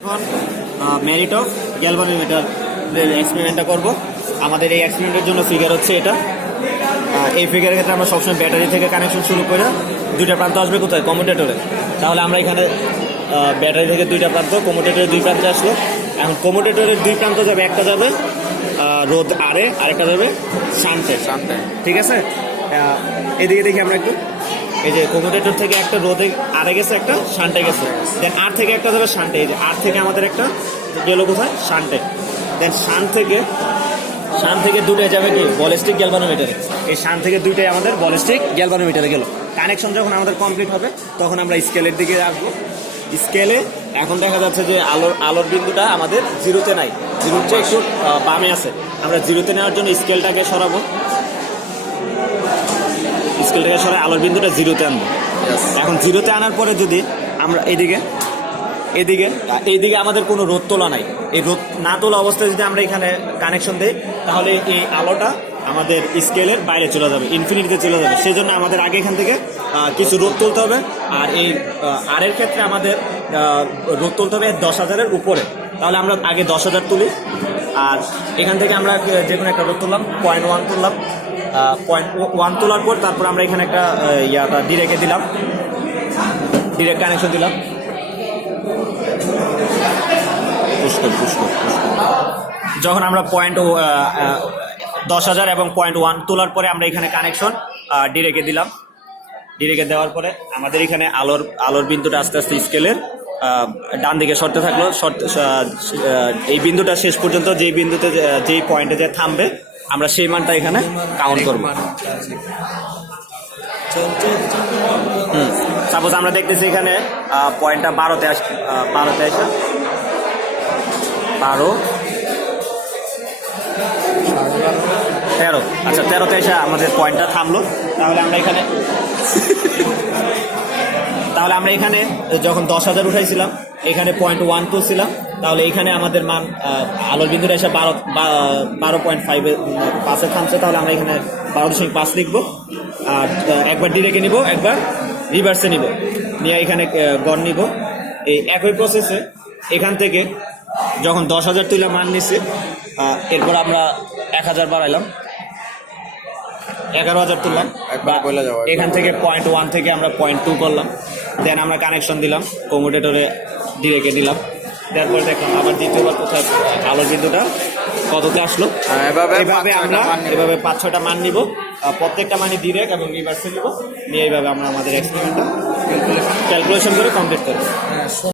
এখন merit of galvanometer এক্সপেরিমেন্টটা করব। আমাদের এই এক্সপেরিমেন্টের জন্য ফিগার হচ্ছে এটা। এই ফিগারের ক্ষেত্রে আমরা সবসময় ব্যাটারি থেকে কানেকশন শুরু করে দুইটা প্রান্ত আসবে কোথায়, কমিউটেটরে। তাহলে আমরা এখানে ব্যাটারি থেকে দুইটা প্রান্ত, কমিউটেটরের দুই প্রান্তে আসলো। এখন কমিউটেটরের দুই প্রান্ত যাবে, একটা যাবে রোধ আরে, আরেকটা যাবে শান্তে। ঠিক আছে, এদিকে দেখি আমরা একটু। এই যে কমিউটেটর থেকে একটা রোধে আরে গেছে, একটা শান্টে গেছে। দেন আর থেকে একটা যাবে শান্টে। এই যে আর থেকে আমাদের একটা গেল কোথায়, শান্টে। দেন শান থেকে দুটোই যাবে কি বলিস্টিক গ্যালভানোমিটারে। এই শান থেকে দুইটাই আমাদের বলিস্টিক গ্যালভানোমিটারে গেল। কানেকশন যখন আমাদের কমপ্লিট হবে তখন আমরা স্কেলের দিকে আসবো। স্কেলে এখন দেখা যাচ্ছে যে আলোর বিন্দুটা আমাদের জিরোতে নাই, জিরোর চেয়ে একটু বামে আছে। আমরা জিরোতে নেওয়ার জন্য স্কেলটাকে সরাবো, স্কেলটাকে সরাই আলোর বিন্দুটা জিরোতে আনবো। এখন জিরোতে আনার পরে যদি আমরা এইদিকে আমাদের কোনো রোদ তোলা নাই, এই রোদ না তোলা অবস্থায় যদি আমরা এখানে কানেকশন দিই তাহলে এই আলোটা আমাদের স্কেলের বাইরে চলে যাবে, ইনফিনিটিতে চলে যাবে। সেই জন্য আমাদের আগে এখান থেকে কিছু রোদ তুলতে হবে। আর এই আরের ক্ষেত্রে আমাদের রোদ তুলতে হবে 10,000-এর উপরে। তাহলে আমরা আগে 10,000 তুলি, আর এখান থেকে আমরা যে কোনো একটা রোদ তুললাম, 0.1 তুললাম। 0.1 তোলার পর তারপর আমরা এখানে একটা ডিরেক্টে দিলাম, ডিরেক্ট কানেকশন দিলাম। যখন আমরা 10,000 এবং 0.1 তোলার পরে আমরা এখানে কানেকশন ডিরেক্টে দিলাম। ডিরেক্টে দেওয়ার পরে আমাদের এখানে আলোর বিন্দুটা আস্তে আস্তে স্কেলের ডান দিকে সরতে থাকলো। এই বিন্দুটা শেষ পর্যন্ত যেই পয়েন্টে যে থামবে আমরা সেই মানটা এখানে কাউন্ট করব। সাপোজ আমরা দেখতেছি এখানে পয়েন্টটা 12তে আসে, 13। আচ্ছা, 13তে এসে আমাদের পয়েন্টটা থামলো। তাহলে আমরা এখানে যখন 10,000 উঠাইছিলাম, এখানে 0.1 তুলছিলাম। তাহলে এখানে আমাদের মান আলোর বিন্দুটা এসে 12.5 থামছে। তাহলে আমরা এখানে 12.5 লিখবো। আর একবার ডিরেক্টে নিব, একবার রিভার্সে নিব, নিয়ে এখানে গড় নিব। এই একই প্রসেসে এখান থেকে যখন 10,000 তুলে মান নিচ্ছে, এরপর আমরা 1,000 বাড়াইলাম, 11,000 তুললাম। এখান থেকে 0.1 থেকে আমরা 0.2 করলাম। দেন আমরা কানেকশন দিলাম, কমিউটেটরে ডিরেক্টে দিলাম। তারপরে দেখলাম আবার দ্বিতীয়বার কোথায় আলোর বিন্দুটা কততে আসলো। এভাবে আমরা 5-6টা মান নিব, প্রত্যেকটা মানই ডিরেক্ট এবং রিভার্সে নিব, নিয়ে এইভাবে আমরা আমাদের এক্সপেরিমেন্টটা ক্যালকুলেশন করে কমপ্লিট করব।